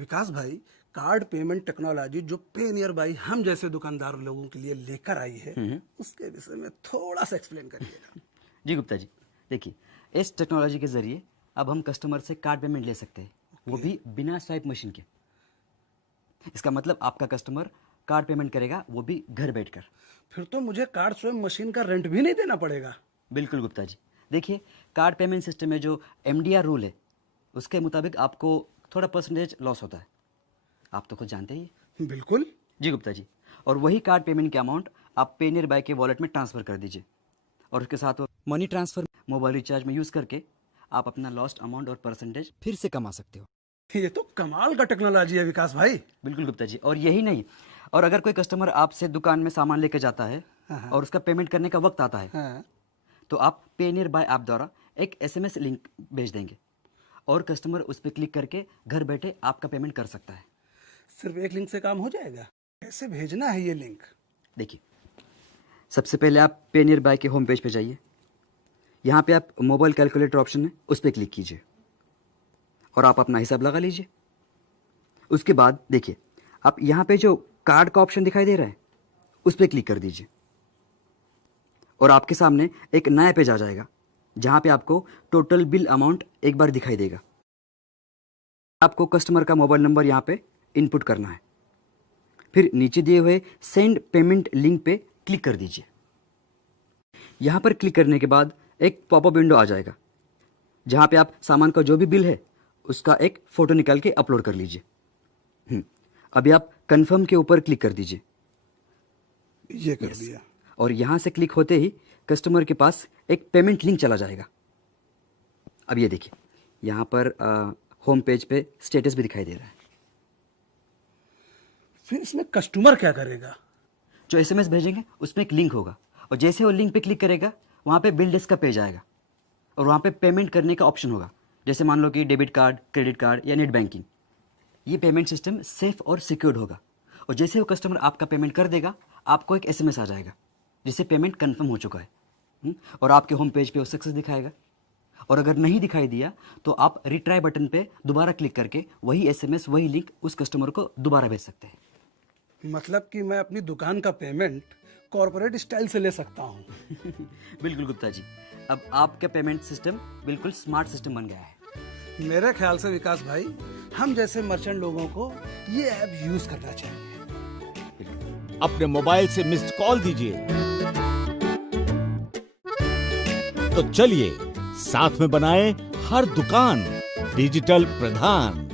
विकास भाई, card payment technology जो पे नियर बाई हम जैसे दुकानदार लोगों के लिए लेकर आई है, उसके विषय में थोड़ा सा एक्सप्लेन करिएगा। जी गुप्ता जी, देखिए, इस टेक्नोलॉजी के ज़रिए अब हम कस्टमर से कार्ड पेमेंट ले सकते हैं, वो भी बिना स्वाइप मशीन के। इसका मतलब आपका कस्टमर कार्ड पेमेंट करेगा, वो भी घर बैठकर। फिर तो मुझे कार्ड स्वयं मशीन का रेंट भी नहीं देना पड़ेगा। बिल्कुल गुप्ता जी, देखिए, कार्ड पेमेंट सिस्टम में जो MDR रूल है, उसके मुताबिक आपको थोड़ा परसेंटेज लॉस होता है, आप तो खुद जानते ही हैं। बिल्कुल। जी गुप्ता जी, और वही कार्ड पेमेंट के अमाउंट आप पे नियर बाय के वॉलेट में ट्रांसफ़र कर दीजिए, और उसके साथ वो मनी ट्रांसफ़र मोबाइल रिचार्ज में यूज़ करके आप अपना लॉस्ट अमाउंट और परसेंटेज फिर से कमा सकते हो। ये तो कमाल का टेक्नोलॉजी है विकास भाई। बिल्कुल गुप्ता जी, और यही नहीं, और अगर कोई कस्टमर आपसे दुकान में सामान लेके जाता है और उसका पेमेंट करने का वक्त आता है, हाँ। तो आप पे नियर बाय ऐप द्वारा एक SMS लिंक भेज देंगे, और कस्टमर उस पर क्लिक करके घर बैठे आपका पेमेंट कर सकता है। सिर्फ एक लिंक से काम हो जाएगा? कैसे भेजना है ये लिंक? देखिए, सबसे पहले आप पे नियर बाय के होम पेज पे जाइए, यहाँ पे आप मोबाइल कैलकुलेटर ऑप्शन है, उस पर क्लिक कीजिए और आप अपना हिसाब लगा लीजिए। उसके बाद देखिए, आप यहाँ पे जो कार्ड का ऑप्शन दिखाई दे रहा है, उस पर क्लिक कर दीजिए, और आपके सामने एक नया पेज आ जाएगा, जहाँ पे आपको टोटल बिल अमाउंट एक बार दिखाई देगा। आपको कस्टमर का मोबाइल नंबर यहाँ पे इनपुट करना है, फिर नीचे दिए हुए सेंड पेमेंट लिंक पे क्लिक कर दीजिए। यहाँ पर क्लिक करने के बाद एक पॉपअप विंडो आ जाएगा, जहाँ पे आप सामान का जो भी बिल है उसका एक फ़ोटो निकाल के अपलोड कर लीजिए। अभी आप कंफर्म के ऊपर क्लिक कर दीजिए। ये कर दिया। और यहाँ से क्लिक होते ही कस्टमर के पास एक पेमेंट लिंक चला जाएगा। अब ये देखिए, यहाँ पर होम पेज पे स्टेटस भी दिखाई दे रहा है। फिर इसमें कस्टमर क्या करेगा? जो SMS भेजेंगे उसमें एक लिंक होगा, और जैसे वो लिंक पे क्लिक करेगा, वहाँ पे बिल डेस्क का पेज आएगा, और वहाँ पे पेमेंट करने का ऑप्शन होगा, जैसे मान लो कि डेबिट कार्ड, क्रेडिट कार्ड या नेट बैंकिंग। ये पेमेंट सिस्टम सेफ और सिक्योर्ड होगा, और जैसे वो कस्टमर आपका पेमेंट कर देगा, आपको एक SMS आ जाएगा जिससे पेमेंट कंफर्म हो चुका है, और आपके होम पेज पे वो सक्सेस दिखाएगा। और अगर नहीं दिखाई दिया तो आप रिट्राई बटन पे दोबारा क्लिक करके वही SMS, वही लिंक उस कस्टमर को दोबारा भेज सकते हैं। मतलब कि मैं अपनी दुकान का पेमेंट कॉर्पोरेट स्टाइल से ले सकता हूँ। बिल्कुल गुप्ता जी, अब आपका पेमेंट सिस्टम बिल्कुल स्मार्ट सिस्टम बन गया है। मेरे ख्याल से विकास भाई, हम जैसे मर्चेंट लोगों को ये ऐप यूज करना चाहिए। अपने मोबाइल से मिस्ड कॉल दीजिए, तो चलिए साथ में बनाएं हर दुकान डिजिटल प्रधान।